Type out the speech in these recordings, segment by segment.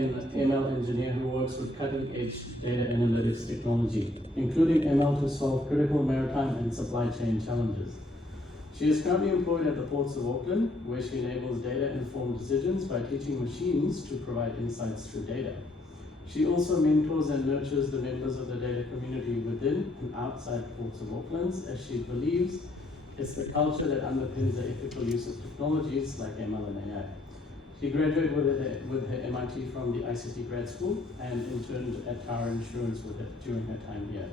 an ML engineer who works with cutting-edge data analytics technology, including ML to solve critical maritime and supply chain challenges. She is currently employed at the ports of Auckland, where she enables data-informed decisions by teaching machines to provide insights through data. She also mentors and nurtures the members of the data community within and outside ports of Auckland, as she believes it's the culture that underpins the ethical use of technologies like ML and AI. She graduated with her MIT from the ICT Grad School and interned at Tower Insurance during her time here.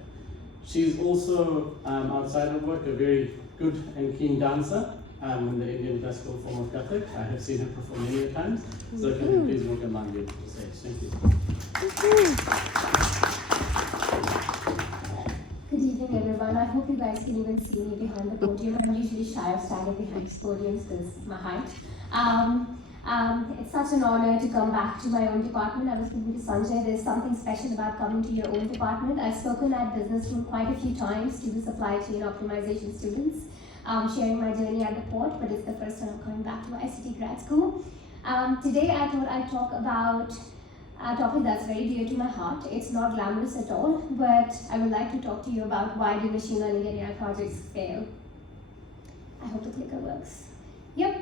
She's also, outside of work, a very good and keen dancer in the Indian classical form of Kathak. I have seen her perform many times, so can you please welcome Manvi to the stage. Thank you. Good evening, everyone. I hope you guys can even see me behind the podium. I'm usually shy of standing behind podiums because my height. It's such an honor to come back to my own department. I was thinking to Sanjay, there's something special about coming to your own department. I've spoken at business school quite a few times to the supply chain optimization students, sharing my journey at the port, but it's the first time I'm coming back to ICT Grad School. Today I thought I'd talk about a topic that's very dear to my heart. It's not glamorous at all, but I would like to talk to you about why do machine learning and AI projects fail. I hope the clicker works. Yep.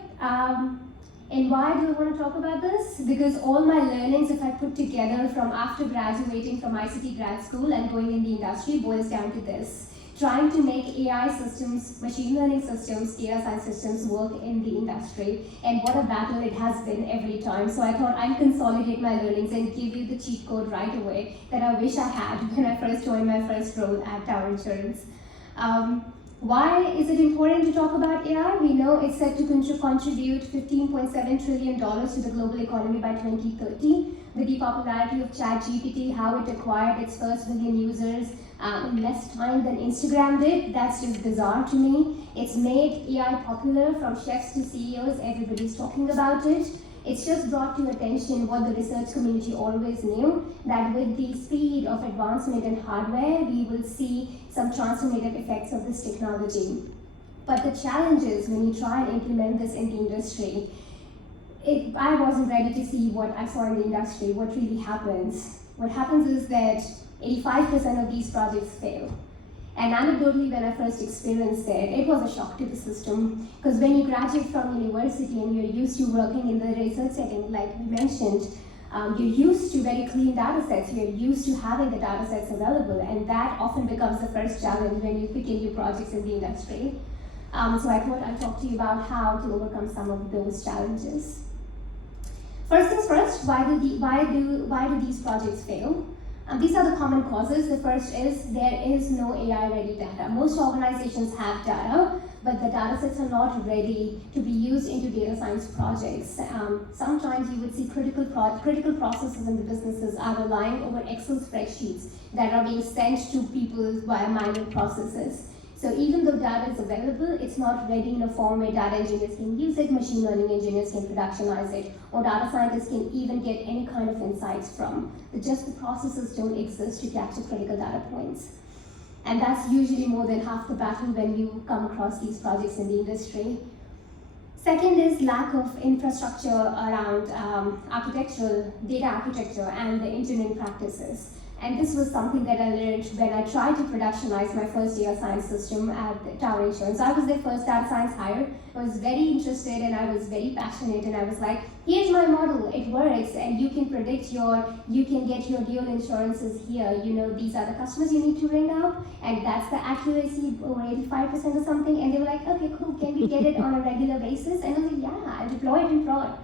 And why do I want to talk about this? Because all my learnings, if I put together from after graduating from ICT Grad School and going in the industry, boils down to this: trying to make AI systems, machine learning systems, data science systems work in the industry. And what a battle it has been every time. So I thought I'd consolidate my learnings and give you the cheat code right away that I wish I had when I first joined my first role at Tower Insurance. Why is it important to talk about AI? We know it's set to contribute $15.7 trillion to the global economy by 2030. With the popularity of ChatGPT, how it acquired its first billion users in less time than Instagram did, that's just bizarre to me. It's made AI popular, from chefs to CEOs, everybody's talking about it. It's just brought to attention what the research community always knew, that with the speed of advancement in hardware, we will see some transformative effects of this technology. But the challenge is when you try and implement this in the industry, I wasn't ready to see what I saw in the industry, what really happens. What happens is that 85% of these projects fail. And anecdotally, when I first experienced it, it was a shock to the system. Because when you graduate from university and you're used to working in the research setting, like we mentioned, you're used to very clean data sets, you're used to having the data sets available, and that often becomes the first challenge when you pick in new projects in the industry. So I thought I'd talk to you about how to overcome some of those challenges. First things first, why do these projects fail? These are the common causes. The first is there is no AI-ready data. Most organizations have data, but the data sets are not ready to be used into data science projects. Sometimes you would see critical processes in the businesses are relying over Excel spreadsheets that are being sent to people via manual processes. So even though data is available, it's not ready in a form where data engineers can use it, machine learning engineers can productionize it, or data scientists can even get any kind of insights from. Just the processes don't exist to capture critical data points. And that's usually more than half the battle when you come across these projects in the industry. Second is lack of infrastructure around data architecture and the engineering practices. And this was something that I learned when I tried to productionize my first data science system at Tower Insurance. I was their first data science hire. I was very interested and I was very passionate, and I was like, here's my model, it works, and you can you can get your dual insurances here. You know, these are the customers you need to ring up, and that's the accuracy over 85% or something. And they were like, okay, cool, can we get it on a regular basis? And I was like, yeah, I'll deploy it in prod.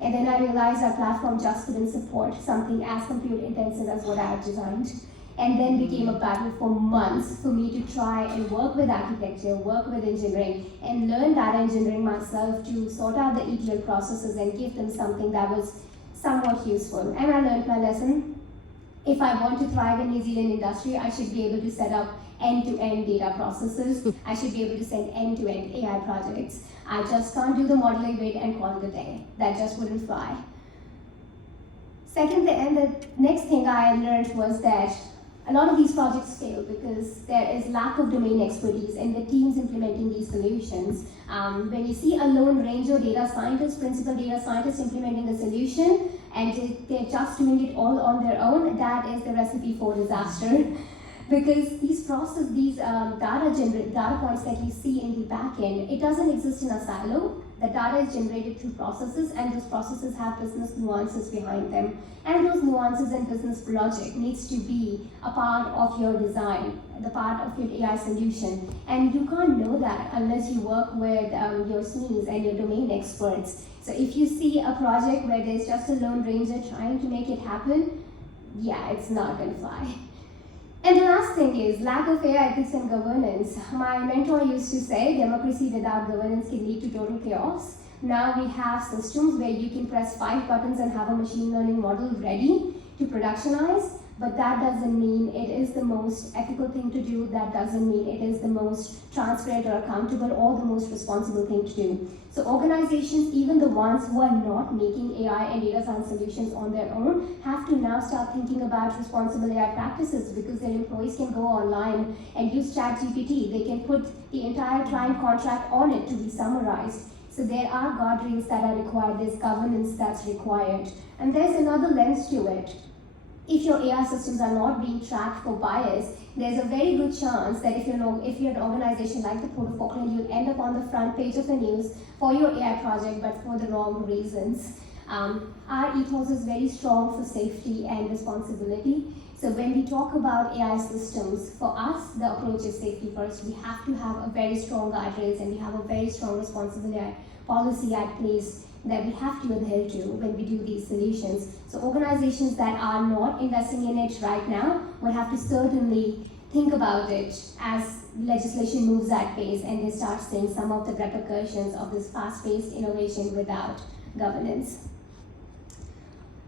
And then I realized our platform just couldn't support something as compute intensive as what I had designed. And then became a battle for months for me to try and work with architecture, work with engineering, and learn data engineering myself to sort out the ETL processes and give them something that was somewhat useful. And I learned my lesson. If I want to thrive in New Zealand industry, I should be able to set up end-to-end data processes. I should be able to send end-to-end AI projects. I just can't do the modeling bit and call it a day. That just wouldn't fly. Second, and the next thing I learned was that a lot of these projects fail because there is lack of domain expertise in the teams implementing these solutions. When you see a lone ranger data scientist, principal data scientist implementing a solution, and they're just doing it all on their own, that is the recipe for disaster. Because these data points that you see in the back end, it doesn't exist in a silo. The data is generated through processes, and those processes have business nuances behind them. And those nuances and business logic needs to be a part of your design, the part of your AI solution. And you can't know that unless you work with your SMEs and your domain experts. So if you see a project where there's just a lone ranger trying to make it happen, yeah, it's not gonna fly. And the last thing is lack of AI ethics and governance. My mentor used to say, democracy without governance can lead to total chaos. Now we have systems where you can press 5 buttons and have a machine learning model ready to productionize, but that doesn't mean it is the most ethical thing to do. That doesn't mean it is the most transparent or accountable or the most responsible thing to do. So organizations, even the ones who are not making AI and data science solutions on their own, have to now start thinking about responsible AI practices, because their employees can go online and use ChatGPT. They can put the entire client contract on it to be summarized. So there are guardrails that are required, there's governance that's required. And there's another lens to it. If your AI systems are not being tracked for bias, there's a very good chance that if you're an organization like the Port of Auckland, you'll end up on the front page of the news for your AI project, but for the wrong reasons. Our ethos is very strong for safety and responsibility. So when we talk about AI systems, for us, the approach is safety first. We have to have a very strong guardrails, and we have a very strong responsibility policy at place that we have to adhere to when we do these solutions. So organizations that are not investing in it right now will have to certainly think about it as legislation moves at pace and they start seeing some of the repercussions of this fast-paced innovation without governance.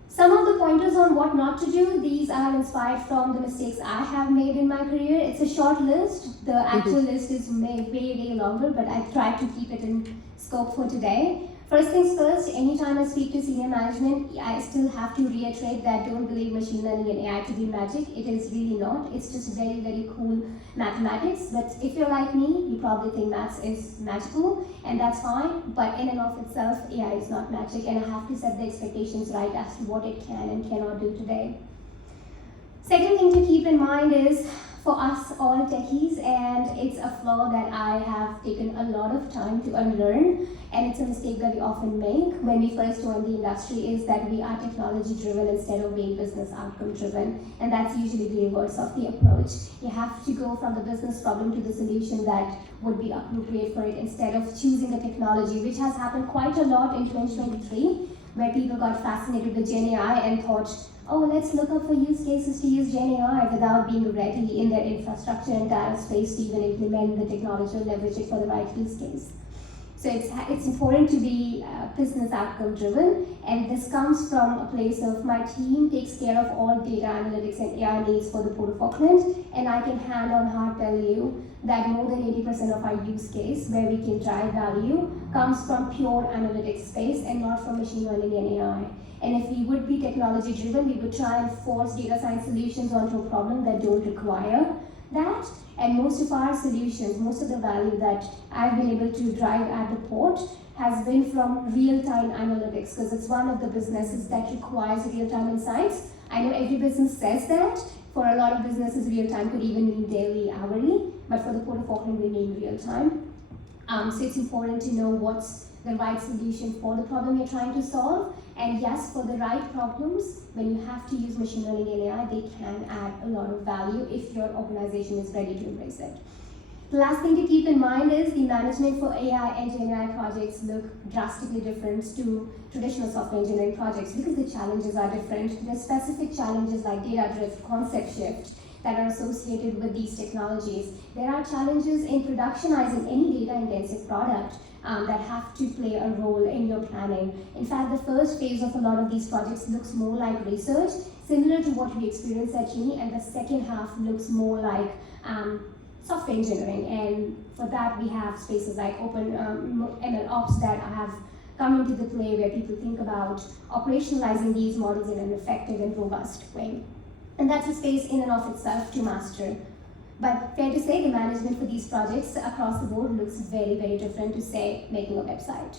Some of the pointers on what not to do, these are inspired from the mistakes I have made in my career. It's a short list. The actual list is way longer, but I tried to keep it in scope for today. First things first, anytime I speak to senior management, I still have to reiterate that don't believe machine learning and AI to be magic. It is really not. It's just very cool mathematics. But if you're like me, you probably think maths is magical, and that's fine. But in and of itself, AI is not magic, and I have to set the expectations right as to what it can and cannot do today. Second thing to keep in mind is, for us all techies, and it's a flaw that I have taken a lot of time to unlearn, and it's a mistake that we often make when we first join the industry, is that we are technology driven instead of being business outcome driven, and that's usually the reverse of the approach. You have to go from the business problem to the solution that would be appropriate for it, instead of choosing a technology, which has happened quite a lot in 2023, where people got fascinated with Gen AI and thought, oh, let's look up for use cases to use Gen AI, without being ready in their infrastructure and data space to even implement the technology or leverage it for the right use case. So it's important to be business outcome driven, and this comes from a place of my team takes care of all data analytics and AI needs for the Port of Auckland, and I can hand on heart tell you that more than 80% of our use case where we can drive value comes from pure analytics space and not from machine learning and AI. And if we would be technology driven, we would try and force data science solutions onto a problem that don't require that. And most of our solutions, most of the value that I've been able to drive at the port has been from real-time analytics, because it's one of the businesses that requires real-time insights. I know every business says that. For a lot of businesses, real-time could even mean daily, hourly, but for the Port of Auckland, we mean real-time. So it's important to know what's the right solution for the problem you're trying to solve. And yes, for the right problems, when you have to use machine learning and AI, they can add a lot of value if your organization is ready to embrace it. The last thing to keep in mind is the management for AI and Gen AI projects look drastically different to traditional software engineering projects, because the challenges are different. There's specific challenges like data drift, concept shift, that are associated with these technologies. There are challenges in productionizing any data-intensive product that have to play a role in your planning. In fact, the first phase of a lot of these projects looks more like research, similar to what we experience at uni, and the second half looks more like software engineering. And for that, we have spaces like open ML ops that have come into the play, where people think about operationalizing these models in an effective and robust way. And that's a space in and of itself to master. But fair to say, the management for these projects across the board looks very different to, say, making a website.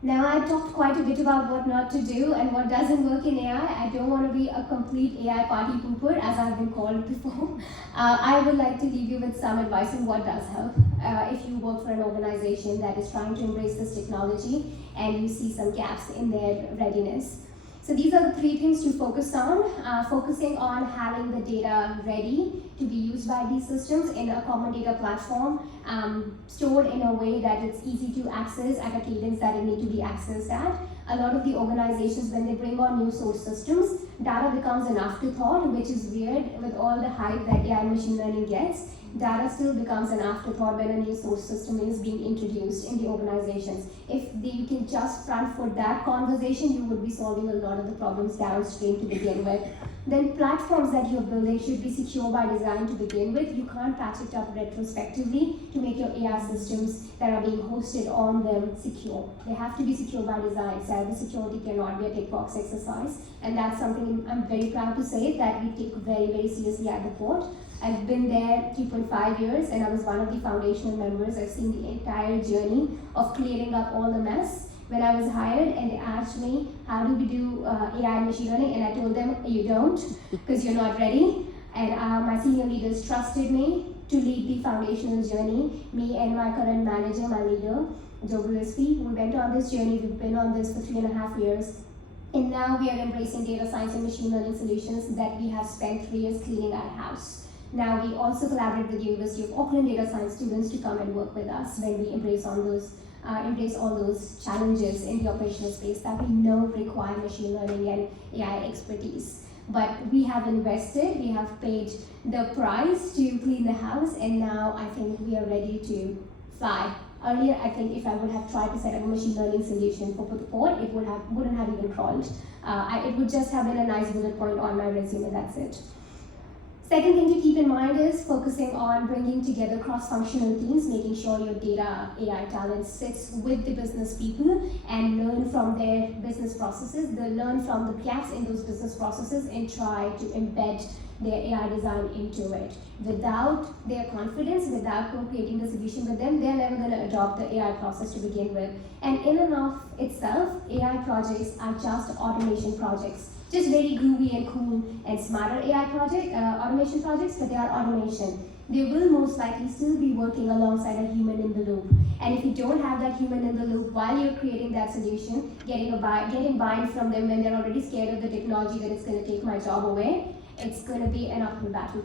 Now, I talked quite a bit about what not to do and what doesn't work in AI. I don't want to be a complete AI party pooper, as I've been called before. I would like to leave you with some advice on what does help. If you work for an organization that is trying to embrace this technology and you see some gaps in their readiness. So these are the 3 things to focus on. Focusing on having the data ready to be used by these systems in a common data platform, stored in a way that it's easy to access at a cadence that it needs to be accessed at. A lot of the organizations, when they bring on new source systems, data becomes an afterthought, which is weird with all the hype that AI and machine learning gets. Data still becomes an afterthought when a new source system is being introduced in the organizations. If you can just front for that conversation, you would be solving a lot of the problems downstream to begin with. Then platforms that you're building should be secure by design to begin with. You can't patch it up retrospectively to make your AI systems that are being hosted on them secure. They have to be secure by design. Cybersecurity cannot be a tick box exercise. And that's something I'm very proud to say that we take very, very seriously at the port. I've been there 3.5 years and I was one of the foundational members. I've seen the entire journey of clearing up all the mess. When I was hired and they asked me, how do we do AI and machine learning? And I told them, you don't, because you're not ready. And my senior leaders trusted me to lead the foundational journey. Me and my current manager, my leader, Joe Gillespie, we went on this journey. We've been on this for 3.5 years. And now we are embracing data science and machine learning solutions that we have spent 3 years cleaning our house. Now we also collaborate with the University of Auckland data science students to come and work with us when we embrace all those challenges in the operational space that we know require machine learning and AI expertise. But we have invested, we have paid the price to clean the house, and now I think we are ready to fly. Earlier, I think if I would have tried to set up a machine learning solution for the port, it wouldn't have even crawled. It would just have been a nice bullet point on my resume, that's it. Second thing to keep in mind is focusing on bringing together cross-functional teams, making sure your data AI talent sits with the business people and learn from their business processes. They learn from the gaps in those business processes and try to embed their AI design into it. Without their confidence, without co-creating the solution with them, they're never going to adopt the AI process to begin with. And in and of itself, AI projects are just automation projects. Just very groovy and cool and smarter AI automation projects, but they are automation. They will most likely still be working alongside a human in the loop. And if you don't have that human in the loop while you're creating that solution, getting buy-in from them when they're already scared of the technology that it's going to take my job away, it's going to be an uphill battle.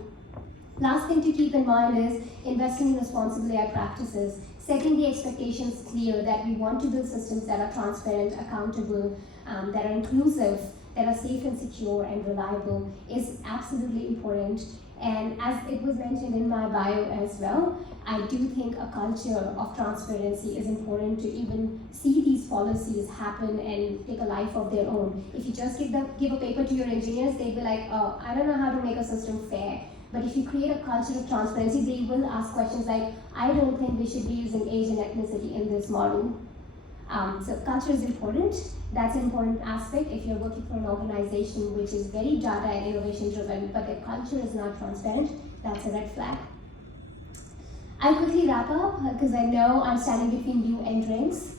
Last thing to keep in mind is investing in responsible AI practices, setting the expectations clear that we want to build systems that are transparent, accountable, that are inclusive, that are safe and secure and reliable is absolutely important. And as it was mentioned in my bio as well, I do think a culture of transparency is important to even see these policies happen and take a life of their own. If you just give a paper to your engineers, they'll be like, oh, I don't know how to make a system fair. But if you create a culture of transparency, they will ask questions like, I don't think we should be using age and ethnicity in this model. So culture is important. That's an important aspect if you're working for an organization which is very data and innovation driven, but the culture is not transparent. That's a red flag. I'll quickly wrap up because I know I'm standing between you and drinks.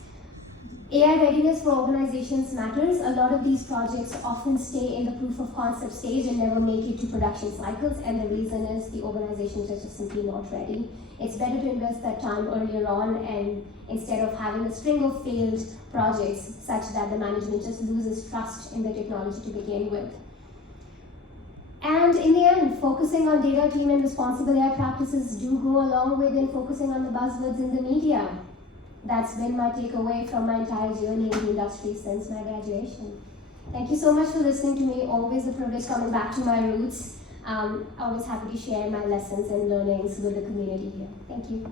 AI readiness for organizations matters. A lot of these projects often stay in the proof of concept stage and never make it to production cycles, and the reason is the organizations are just simply not ready. It's better to invest that time earlier on and instead of having a string of failed projects such that the management just loses trust in the technology to begin with. And in the end, focusing on data team and responsible AI practices do go along with focusing on the buzzwords in the media. That's been my takeaway from my entire journey in the industry since my graduation. Thank you so much for listening to me. Always a privilege coming back to my roots. Always happy to share my lessons and learnings with the community here. Thank you.